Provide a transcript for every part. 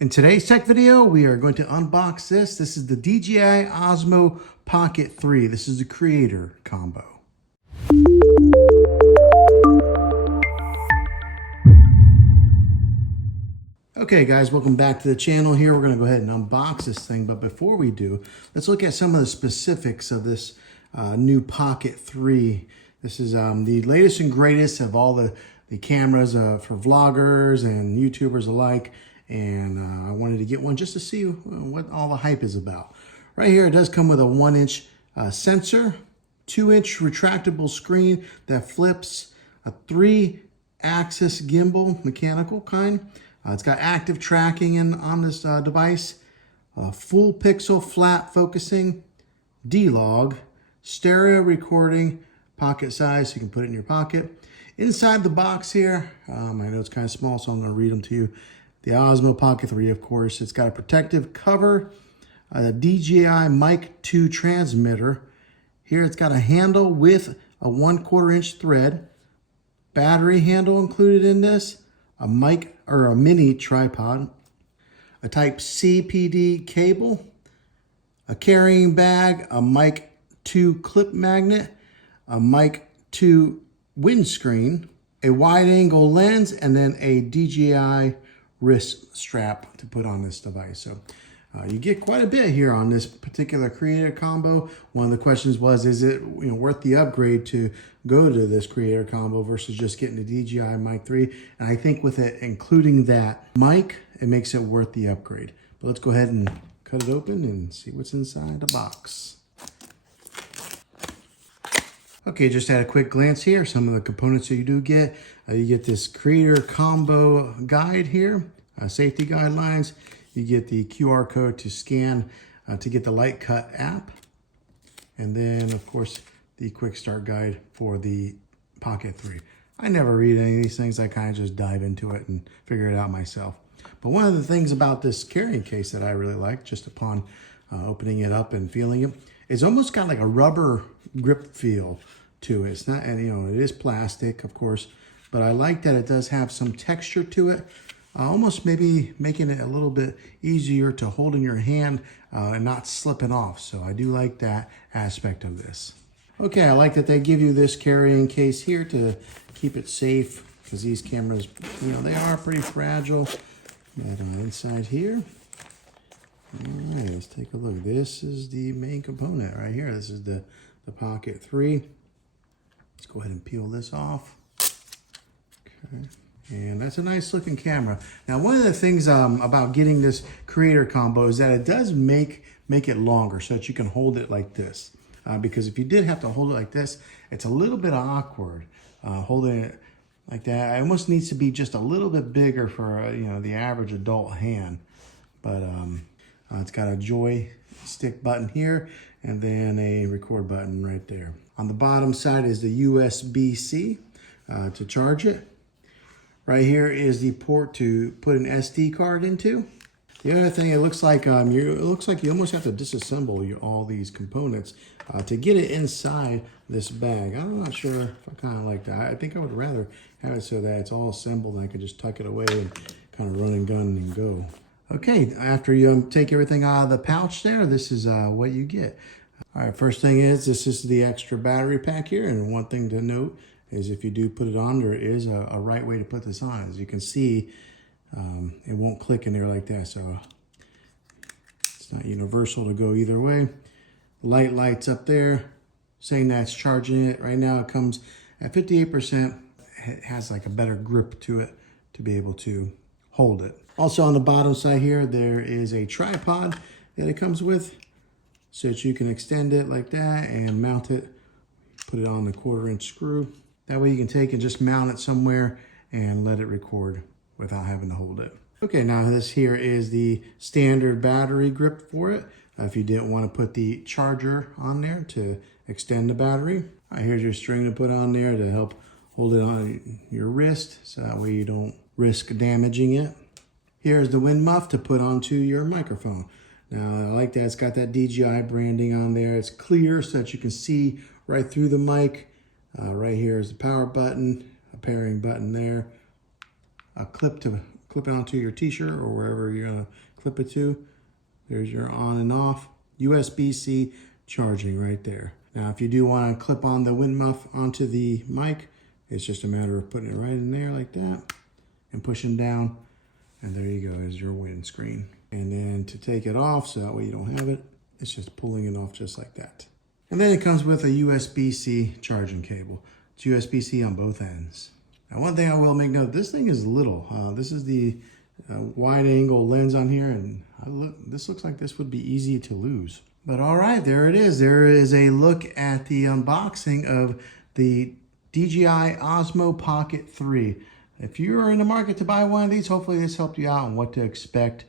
In today's tech video, we are going to unbox this. This is the DJI Osmo Pocket 3. This is the creator combo. Okay guys, welcome back to the channel here. We're gonna go ahead and unbox this thing, but before we do, let's look at some of the specifics of this new Pocket 3. This is the latest and greatest of all the cameras for vloggers and YouTubers alike. And I wanted to get one just to see what all the hype is about. Right here, it does come with a 1-inch sensor, 2-inch retractable screen that flips, a 3-axis gimbal, mechanical kind. It's got active tracking on this device, full pixel flat focusing, D-Log, stereo recording, pocket size, so you can put it in your pocket. Inside the box here, I know it's kind of small, so I'm going to read them to you. The Osmo Pocket 3, of course. It's got a protective cover, a DJI Mic 2 transmitter. Here it's got a handle with a 1/4 inch thread, battery handle included in this, a mic or a mini tripod, a Type-C PD cable, a carrying bag, a Mic 2 clip magnet, a Mic 2 windscreen, a wide angle lens, and then a DJI wrist strap to put on this device. So you get quite a bit here on this particular creator combo. One of the questions was, is it worth the upgrade to go to this creator combo versus just getting the DJI Mic 3? And I think with it including that mic, it makes it worth the upgrade. But let's go ahead and cut it open and see what's inside the box. Okay, just had a quick glance here. Some of the components that you do get. You get this creator combo guide here, safety guidelines. You get the QR code to scan to get the Lightcut app. And then, of course, the quick start guide for the Pocket 3. I never read any of these things. I kind of just dive into it and figure it out myself. But one of the things about this carrying case that I really like, just upon opening it up and feeling it, it's almost got like a rubber grip feel to it. It's not, and it is plastic, of course, but I like that it does have some texture to it, almost maybe making it a little bit easier to hold in your hand and not slipping off. So I do like that aspect of this. Okay, I like that they give you this carrying case here to keep it safe, because these cameras, they are pretty fragile. But inside here, all right, let's take a look. This is the main component right here. This is the Pocket 3. Let's go ahead and peel this off. Okay, and that's a nice looking camera. Now, one of the things about getting this creator combo is that it does make it longer so that you can hold it like this. Because if you did have to hold it like this, it's a little bit awkward holding it like that. It almost needs to be just a little bit bigger for the average adult hand. But it's got a joystick button here and then a record button right there. On the bottom side is the USB-C to charge it. Right here is the port to put an SD card into. The other thing, it looks like you almost have to disassemble all these components to get it inside this bag. I'm not sure if I kind of like that. I think I would rather have it so that it's all assembled and I can just tuck it away and kind of run and gun and go. Okay, after you take everything out of the pouch there, this is what you get. All right, first thing is, this is the extra battery pack here. And one thing to note is if you do put it on, there is a right way to put this on. As you can see, it won't click in there like that. So it's not universal to go either way. Light lights up there saying that's charging it. Right now it comes at 58%. It has like a better grip to it to be able to hold it. Also on the bottom side here, there is a tripod that it comes with, so that you can extend it like that and mount it, put it on the 1/4 inch screw. That way you can take and just mount it somewhere and let it record without having to hold it. Okay, now this here is the standard battery grip for it. If you didn't want to put the charger on there to extend the battery. All right, here's your string to put on there to help hold it on your wrist, so that way you don't risk damaging it. Here's the wind muff to put onto your microphone. Now, I like that it's got that DJI branding on there. It's clear so that you can see right through the mic. Right here is the power button, a pairing button there, a clip to clip it onto your t-shirt or wherever you're gonna clip it to. There's your on and off. USB-C charging right there. Now, if you do want to clip on the wind muff onto the mic, it's just a matter of putting it right in there like that and pushing down. And there you go, is your windscreen. And then to take it off, so that way you don't have it, it's just pulling it off just like that. And then it comes with a USB-C charging cable. It's USB-C on both ends. Now, one thing I will make note, this thing is little. This is the wide angle lens on here, and this looks like this would be easy to lose. But all right, there it is. There is a look at the unboxing of the DJI Osmo Pocket 3. If you're in the market to buy one of these, hopefully this helped you out on what to expect.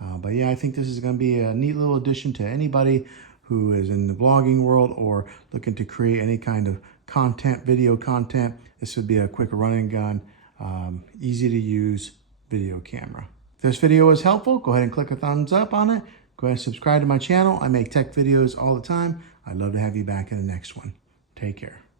But yeah, I think this is going to be a neat little addition to anybody who is in the vlogging world or looking to create any kind of content, video content. This would be a quick run and gun, easy to use video camera. If this video was helpful, go ahead and click a thumbs up on it. Go ahead and subscribe to my channel. I make tech videos all the time. I'd love to have you back in the next one. Take care.